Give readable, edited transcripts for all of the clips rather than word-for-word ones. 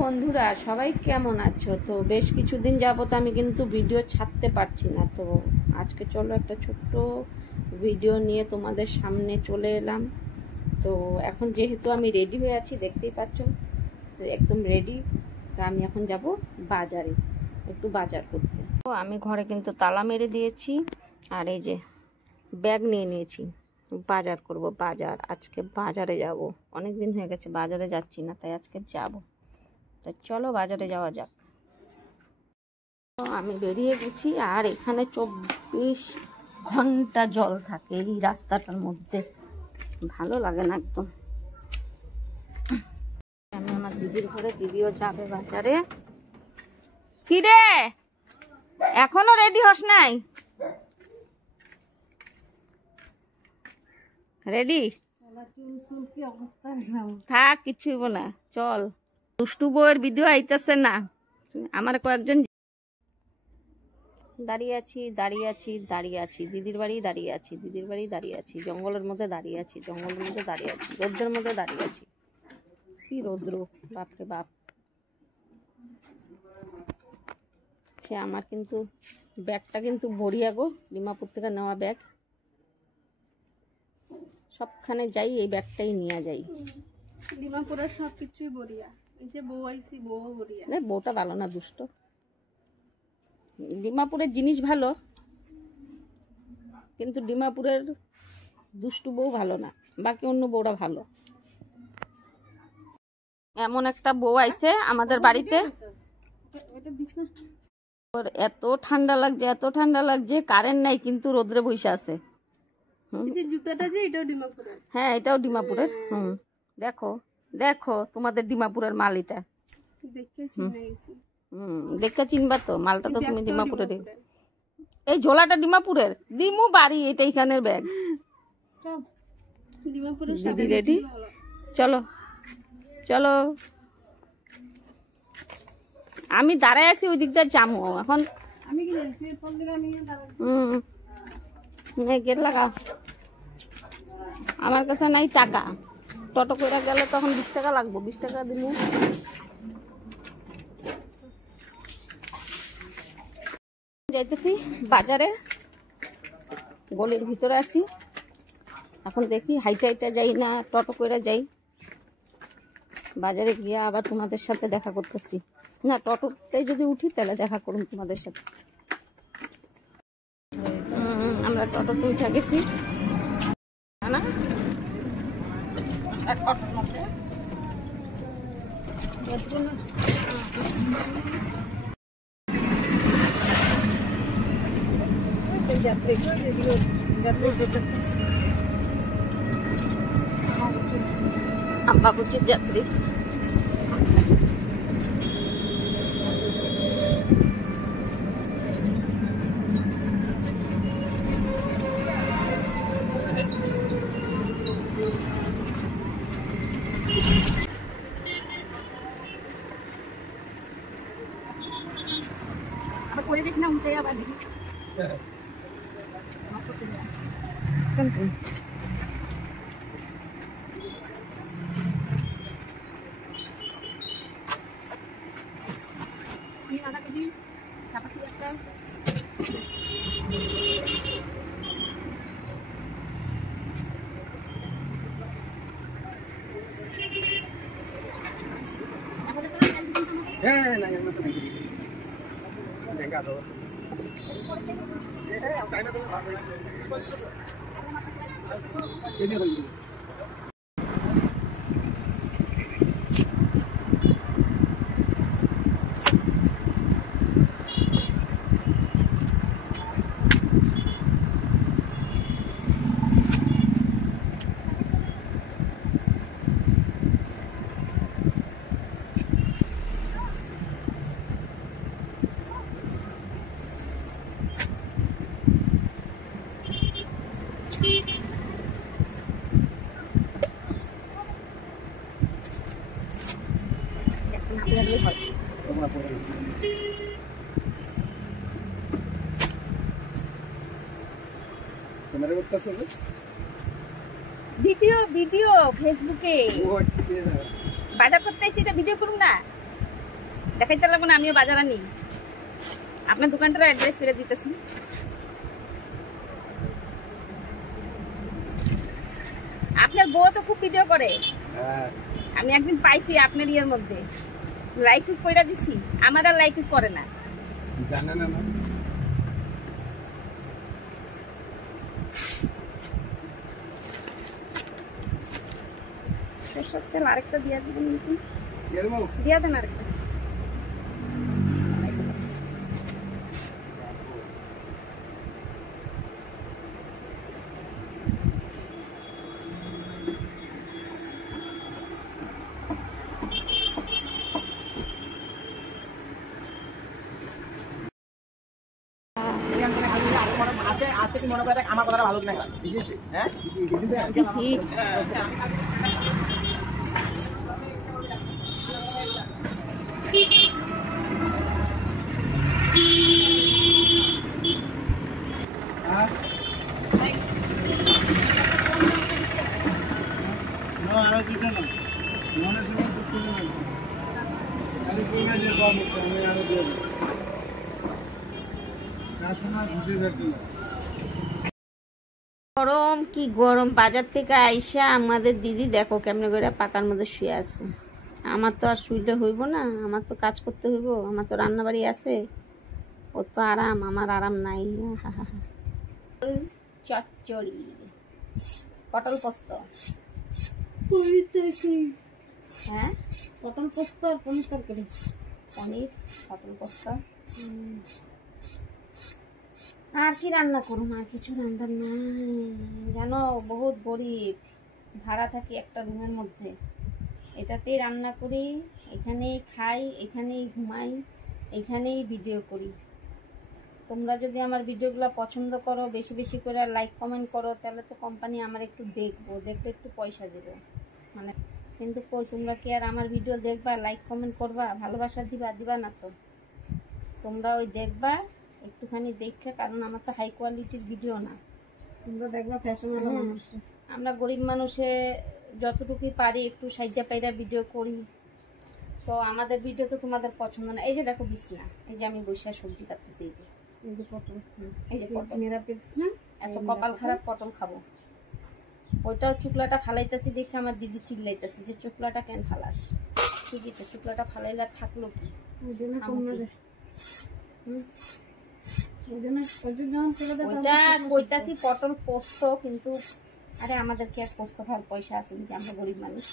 বন্ধুরা, সবাই কেমন আছো? তো বেশ কিছুদিন যাবত আমি কিন্তু ভিডিও ছাড়তে পারছি না। তো আজকে চলো একটা ছোট্ট ভিডিও নিয়ে তোমাদের সামনে চলে এলাম। তো এখন যেহেতু আমি রেডি হয়ে আছি, দেখতেই পাচ্ছ একদম রেডি। তো আমি এখন যাব বাজারে, একটু বাজার করতে। তো আমি ঘরে কিন্তু তালা মেরে দিয়েছি, আর এই যে ব্যাগ নিয়ে নিয়েছি। বাজার করব, বাজার আজকে বাজারে যাব। অনেক দিন হয়ে গেছে বাজারে যাচ্ছি না, তাই আজকে যাব। তো চলো বাজারে যাওয়া যাক। তো আমি বেরিয়ে গেছি, আর এখানে 24 ঘন্টা জল থাকে এই রাস্তাটার মধ্যে, ভালো লাগে না একদম। আমি আমার দিদির ঘরে, দিদিও যাবে বাজারে। কি রে, এখনো রেডি হস নাই? রেডি থাক, কিছুই না, চল। দুষ্টু বউয়ের ভিডিও আইতেছে না, আমার কয়েকজন দাঁড়িয়ে আছি দাঁড়িয়ে আছি দাঁড়িয়ে আছি, দিদির বাড়ি দাঁড়িয়ে আছি, দিদির বাড়ি দাঁড়িয়ে আছি, জঙ্গলের মধ্যে দাঁড়িয়ে আছি, জঙ্গলের মধ্যে দাঁড়িয়ে আছি, রোদ্রের মধ্যে দাঁড়িয়ে আছি। কি রৌদ্র, বাপরে বাপ। সে আমার কিন্তু ব্যাগটা কিন্তু বড়িয়া গো, ডিমাপুর থেকে নেওয়া ব্যাগ। সবখানে যাই এই ব্যাগটাই নিয়ে যাই। ডিমাপুরের সব কিছুই বড়িয়া। এই যে বউ আইছি, বউ বড়িয়া। না, বউটা ভালো না, দুষ্ট। ডিমাপুরের জিনিস ভালো, কিন্তু ডিমাপুরের দুষ্টু বউ ভালো না, বাকি অন্য বউরা ভালো। এমন একটা বউ আইছে আমাদের বাড়িতে, এত ঠান্ডা লাগছে, এত ঠান্ডা লাগছে, কারেন্ট নাই কিন্তু রোদ্রে বসে আছে। জুতাটা যে এটাও ডিমাপুরের। হ্যাঁ, এটাও ডিমাপুরের। দেখো দেখো, তোমাদের ডিমাপুরের মাল এটা। দেখে চিনবা তো, মালটা তো তুমি ডিমাপুরের। এই ঝোলাটা ডিমাপুরের, দিমু বাড়ি, এটা এখানের ব্যাগ। দিদি রেডি, চলো চলো। আমি দাঁড়ায় আছি, ওই দিকটা যাবো এখন। গেট লাগাও। আমার কাছে নাই টাকা, টোটো করে গেলে তখন 20 টাকা লাগবো, 20 টাকা দিল। যাইতেছি বাজারে, গলির ভিতরে আছি এখন। দেখি হাইটা হাইটা যাই না টোটো করে যাই। বাজারে গিয়ে আবার তোমাদের সাথে দেখা করতেছি। না, টোটোতে যদি উঠি তাহলে দেখা করুন তোমাদের সাথে। আমরা টোটোতে উঠে গেছি না, টোটোর মধ্যে আম্বাকুচির যাত্রী। করে দেখি না, উঠে আবার দেখি। আধা কেজি চাপাতি একটা, ভিডিও ভিডিও ফেসবুকে বাজার করতে এসে এটা ভিডিও করুন না। দেখাইতে লাগবো না, আমিও বাজারে নিই। আপনার দোকানটার অ্যাড্রেস করে দিতেছি। আপনার বউ তো খুব ভিডিও করে, আমি একদিন পাইছি আপনার ইয়ের মধ্যে, লাইক কইরা দিছি, আমার আর লাইক করে না, জানে না। সরষের তেল আরেকটা দিয়া দিবেন নাকি? দিয়ে দেবো? দিয়া দেন আরেকটা। আমার কথাটা ভালো কিনা হ্যাঁ হিট। আরো দুটো না মনে আমি কমে যে আমি আরো দিয়ে দেবো না শোনা ঘুষে দেখতে গরম কি গরম, বাজার থেকে আইসা আমাদের দিদি দেখো কেমনে করে পাকার মধ্যে শুয়ে আছে। আমার তো আর শুইলে হইব না, আমার তো কাজ করতে হইব, আমার তো রান্না বাড়ি আছে, ও তো আরাম, আমার আরাম নাই। চচ্চড়ি, পটল পোস্ত, হ্যাঁ পটল পোস্ত আর পনির তরকারি। পনির, পটল পোস্ত। আর কি রান্না করুন, আর কিছু রান্নার নাই জানো, বহুত গরিব, ভাড়া থাকি একটা রুমের মধ্যে, এটাতেই রান্না করি, এখানেই খাই, এখানেই ঘুমাই, এখানেই ভিডিও করি। তোমরা যদি আমার ভিডিওগুলো পছন্দ করো, বেশি বেশি করে লাইক কমেন্ট করো, তাহলে তো কোম্পানি আমার একটু দেখবো, দেখলে একটু পয়সা দেবো মানে। কিন্তু কই, তোমরা কি আর আমার ভিডিও দেখবা, লাইক কমেন্ট করবা, ভালোবাসা দিবা? দিবা না তো। তোমরা ওই দেখবা একটুখানি দেখে, কারণ আমার তো হাই কোয়ালিটির ভিডিও না, তোমরা দেখবা ফ্যাশনেবল মানুষ। আমরা গরিব মানুষে যতটুকুই পারি একটু সাইজা পাইরা ভিডিও করি, তো আমাদের ভিডিও তো তোমাদের পছন্দ না। এই যে দেখো বিছনা, এই যে আমি বসে সবজি কাটতেছি, এই যে এই যে পটল, এই যে পটল, মেরা পেছ না এত কপাল খারাপ পটল খাবো। ওইটাও চুকলাটা ফালাইতেছি দেখে আমার দিদি চিল্লাইতেছে যে চুকলাটা কেন ফালাস। ঠিকই তো, চুকলাটা ফালাইলে থাকলো কি, ওই জন্য খাবো কমে কি? যায়। হুম, ওই জন্য যখন ফেলে দেয় ওইটা কইতাছি পটল পোস্ত, কিন্তু আরে আমাদের কি আর পোস্ত খাওয়ার পয়সা আছে নাকি, আমরা গরিব মানুষ।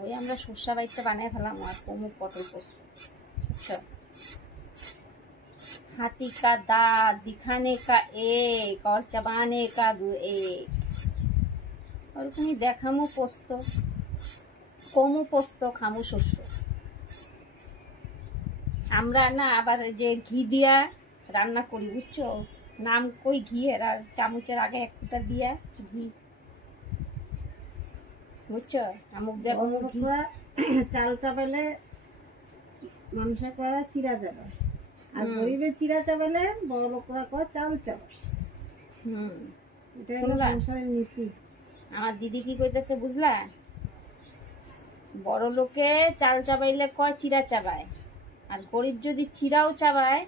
ওই আমরা সর্ষা বাইতে বানিয়ে ফেলাম আর কমু পটল পোস্ত। বুঝছো? हाथी का दांत दिखाने का एक और चबाने का दो एक, और তুমি দেখামু পোস্ত, কমু পোস্ত, খামু শস্য। আমরা না আবার যে ঘি দিয়া রান্না করি, বুঝছো, নাম কই ঘিয়ের, আর চামচের আগে এক ফুটা দিয়া ঘি, বুঝছো, আমুক দেখো ঘি। চাল চাপাইলে মানুষের করা চিরা যাবে, আর গরিবের চিরা চাপাইলে বড় লোকরা কয় চাল চাপা। এটা হলো সংসারের নীতি। আমার দিদি কি কইতেছে বুঝলা, বড় লোকে চাল চাবাইলে কয় চিরা চাবায়, আর গরিব যদি চিরাও চাবায়,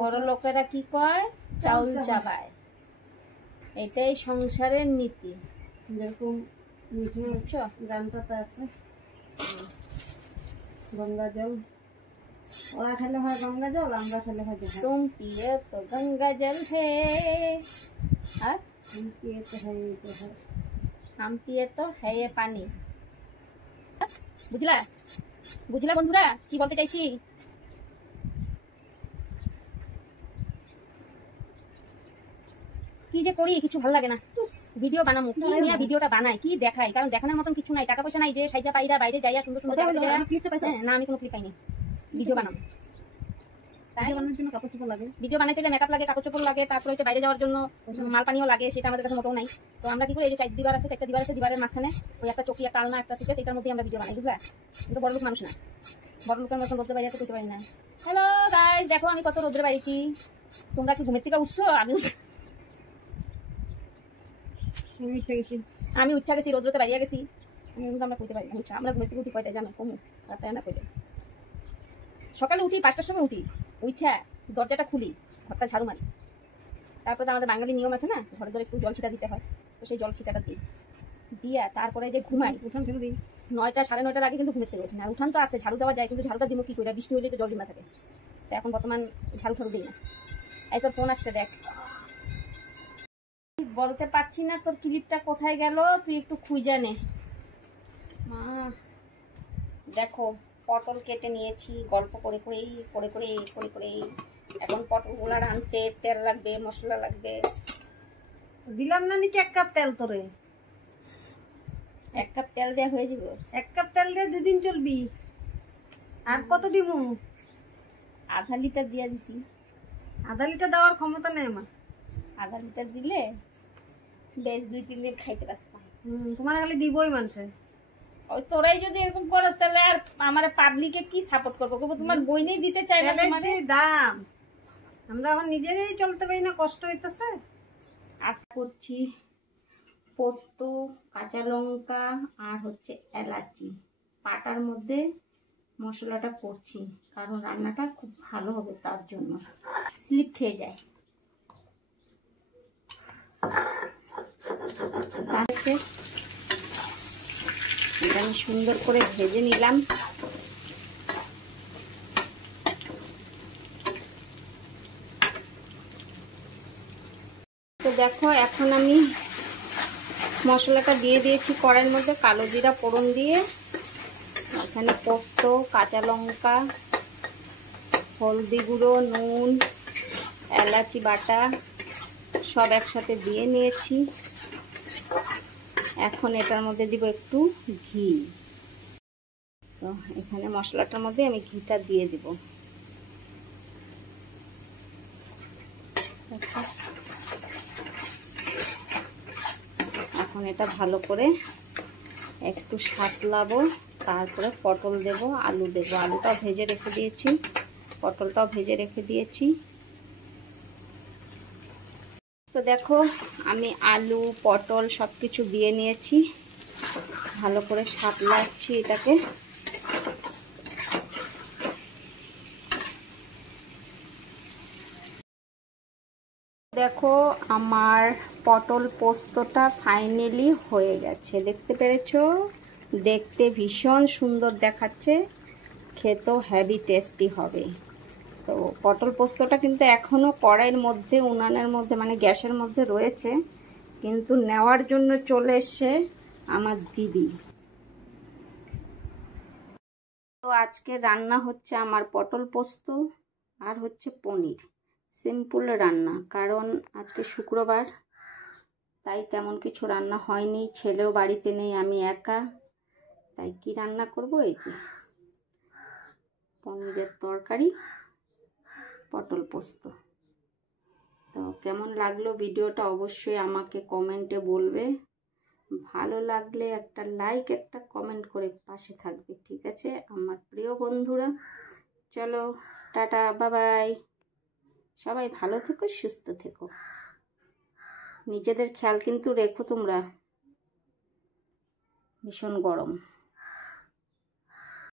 বড় লোকেরা কি কয় চাউল চাবায়। এটাই সংসারের নীতি। যেরকম বুঝছো গান পাতা আছে, গঙ্গা জল, ওরা খেলে হয় গঙ্গা জল, আমরা খেলে হয় জল। तुम पिए तो गंगा जल है, আর हम पिए तो है ये तो है, हम पिए तो है ये पानी। বুঝলা, বুঝলা বন্ধুরা কি বলতে চাইছি? কি যে করি কিছু ভালো লাগে না, ভিডিও বানামু কি নিয়ে, ভিডিওটা বানাই কি দেখাই, কারণ দেখানোর মতন কিছু নাই, টাকা পয়সা নাই যে সাইজা পাইরা বাইরে যাইয়া সুন্দর সুন্দর জায়গায় যাইয়া। না আমি কোনো ক্লিপ পাইনি, ভিডিও বানাবো। ভিডিও বানানোর জন্য কাপড় চোপড় লাগে, ভিডিও বানাইতে গেলে মেকআপ লাগে, কাপড় চোপড় লাগে, তারপরে হচ্ছে বাইরে যাওয়ার জন্য মাল পানিও লাগে, সেটা আমাদের কাছে মোটেও নাই। তো আমরা কি করি, এই যে চারটা দিবার আছে, দিবারের মাঝখানে ওই একটা চকি, একটা আলনা, একটা সিটে, এটার মধ্যে আমরা ভিডিও বানাই, বুঝলা। কিন্তু বড় লোক মানুষ না, বড় লোকের মতন রোদ্রে বাইরে করতে পারি না। হ্যালো গাইস, দেখো আমি কত রোদ্রে বাইরেছি, তোমরা কি ঘুমের থেকে উঠছো? আমি উঠা গেছি, রোদ্রতে বাইরে গেছি, কিন্তু আমরা কইতে পারি না। আমরা ঘুমাতে উঠি কয়টায় জানো? কমু রাতে না কইলে সকালে উঠি 5টার সময় উঠি, উঠা দরজাটা খুলি, ঘরটা ঝাড়ু মারি, তারপরে তো আমাদের বাঙালি নিয়ম আছে না, ঘরে ধরে একটু জল ছিটা দিতে হয়, তো সেই জল ছিটাটা দিই, দিয়া তারপরে যে ঘুমাই, উঠান ঝাড়ু দিই 9টা 9:30-র আগে কিন্তু ঘুমের থেকে উঠি না। উঠান তো আছে, ঝাড়ু দেওয়া যায়, কিন্তু ঝাড়ুটা দিব কি করে, বৃষ্টি হলে তো জল জমা থাকে, তো এখন বর্তমান ঝাড়ু ঠাড়ু দিই না। এই তোর ফোন আসছে দেখ, বলতে পারছি না তোর ক্লিপটা কোথায় গেল, তুই একটু খুঁজে নে। মা দেখো পটল কেটে নিয়েছি, গল্প করে করে এখন পটলগুলো রাঁধতে তেল লাগবে, মশলা লাগবে। দিলাম না নিচে 1 কাপ তেল তোরে, 1 কাপ তেল দেওয়া হয়ে যাবে। 1 কাপ তেল দিয়ে 2 দিন চলবি। আর কত দিমু? আধা লিটার দিয়ে দিতি। আধা লিটার দেওয়ার ক্ষমতা নেই আমার। আধা লিটার দিলে বেশ 2-3 দিন খাইতে পারতাম। তোমার খালি দিবই মানুষে। ওই তোরাই যদি এরকম করস তাহলে আর আমার পাবলিকে কি সাপোর্ট করবো? তোমার বই নেই দিতে চাই না তোমার দাম, আমরা এখন নিজেরাই চলতে পারি না, কষ্ট হইতেছে। আশা করছি পোস্ত, কাঁচা লঙ্কা আর হচ্ছে এলাচি পাটার মধ্যে মশলাটা করছি, কারণ রান্নাটা খুব ভালো হবে, তার জন্য স্লিপ খেয়ে যায়। তারপরে এটা আমি সুন্দর করে ভেজে নিলাম। তো দেখো এখন আমি মশলাটা দিয়ে দিয়েছি কড়াইয়ের মধ্যে, কালো জিরা ফোড়ন দিয়ে, এখানে পোস্ত, কাঁচা লঙ্কা, হলদি গুঁড়ো, নুন, এলাচি বাটা সব একসাথে দিয়ে নিয়েছি। এখন এটার মধ্যে দিব একটু ঘি। তো এখানে মশলাটার মধ্যে আমি ঘিটা দিয়ে দিব। এখন এটা ভালো করে একটু সাতলাবো, তারপরে পটল দেব, আলু দেব। আলুটাও ভেজে রেখে দিয়েছি, পটলটাও ভেজে রেখে দিয়েছি। তো দেখো আমি আলু পটল সব কিছু দিয়ে নিয়েছি, ভালো করে সাতলাচ্ছি এটাকে। দেখো আমার পটল পোস্তটা ফাইনালি হয়ে গেছে, দেখতে পেরেছো? দেখতে ভীষণ সুন্দর দেখাচ্ছে, খেতেও হেভি টেস্টি হবে। তো পটল পোস্তটা কিন্তু এখনও কড়াইয়ের মধ্যে, উনানের মধ্যে মানে গ্যাসের মধ্যে রয়েছে, কিন্তু নেওয়ার জন্য চলে এসছে আমার দিদি। তো আজকে রান্না হচ্ছে আমার পটল পোস্ত আর হচ্ছে পনির, সিম্পল রান্না, কারণ আজকে শুক্রবার, তাই তেমন কিছু রান্না হয়নি, ছেলেও বাড়িতে নেই, আমি একা, তাই কি রান্না করব, এই যে পনিরের তরকারি, পটল পোস্ত। তো কেমন লাগলো ভিডিওটা অবশ্যই আমাকে কমেন্টে বলবে, ভালো লাগলে একটা লাইক, একটা কমেন্ট করে পাশে থাকবে, ঠিক আছে আমার প্রিয় বন্ধুরা? চলো টাটা, বাই বাই, সবাই ভালো থেকো, সুস্থ থেকো, নিজেদের খেয়াল কিন্তু রেখো তোমরা, ভীষণ গরম।